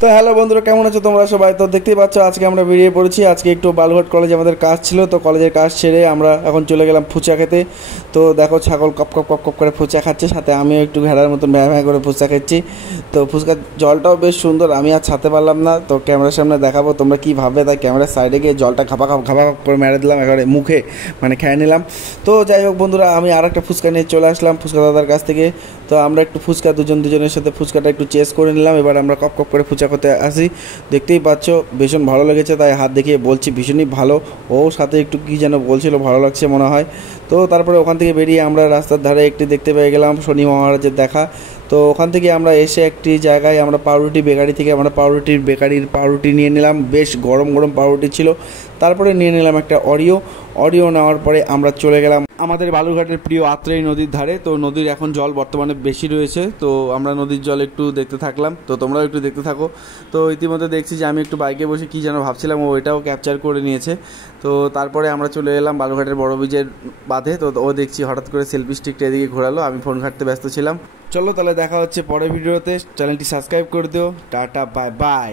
তো হ্যালো বন্ধুরা, কেমন আছো তোমরা সবাই? তো দেখতেই পাচ্ছ আজকে আমরা বেরিয়ে পড়েছি। আজকে একটু বালুঘাট কলেজে আমাদের কাজ ছিল, তো কলেজের কাজ সেরে আমরা এখন চলে গেলাম ফুচকা খেতে। তো দেখো ছাগল কপ কপ কপ কপ করে ফুচকা খাচ্ছে, সাথে আমিও একটু ভেড়ার মতন ভ্যাঁ ভ্যাঁ করে ফুচকা খাচ্ছি। তো ফুচকার জলটাও বেশ সুন্দর, আমি আর ছাড়তে পারলাম না, তো ক্যামেরার সামনে দেখাবো তোমরা কী ভাববে, তাই ক্যামেরার সাইডে গিয়ে জলটা খাপা খাপ খাপা খাপ করে মেরে দিলাম একেবারে মুখে, মানে খেয়ে নিলাম। তো যাই হোক বন্ধুরা, আমি আর একটা ফুচকা নিয়ে চলে আসলাম ফুচকা দাদার কাছ থেকে। তো আমরা একটু ফুচকা দুজনের সাথে ফুচকাটা একটু চেস করে নিলাম। এবার আমরা কপ কপ করে ফুচকা করতে আসি। দেখতেই পাচ্ছ ভীষণ ভালো লেগেছে, তাই হাত দেখিয়ে বলছি ভীষণই ভালো। ও সাথে একটু কী যেন বলছিল, ভালো লাগছে মনে হয়। তো তারপরে ওখান থেকে বেরিয়ে আমরা রাস্তার ধারে একটি দেখতে পেয়ে গেলাম শনি মহারাজের দেখা। তো ওখান থেকে আমরা এসে একটি জায়গায় আমরা পাউরুটি বেকারি থেকে আমরা বেকারির পাউরুটি নিয়ে নিলাম। বেশ গরম গরম পাউরুটি ছিল। তারপরে নিয়ে নিলাম একটা অরিও নেওয়ার পরে আমরা চলে গেলাম আমাদের বালুরঘাটের প্রিয় আত্রেই নদীর ধারে। তো নদীর এখন জল বর্তমানে বেশি রয়েছে, তো আমরা নদীর জল একটু দেখতে থাকলাম। তো তোমরাও একটু দেখতে থাকো। তো ইতিমধ্যে দেখছি যে আমি একটু বাইকে বসে কী যেন ভাবছিলাম, ও এটাও ক্যাপচার করে নিয়েছে। তো তারপরে আমরা চলে এলাম বালুরঘাটের বড় ব্রিজের বাঁধে। তো ও দেখছি হঠাৎ করে সেলফি স্টিকটা এদিকে ঘোরালো, আমি ফোন ঘাঁটতে ব্যস্ত ছিলাম। চলো তাহলে দেখা হচ্ছে পরের ভিডিওতে। চ্যানেলটি সাবস্ক্রাইব করে দিও। Tata, bye bye.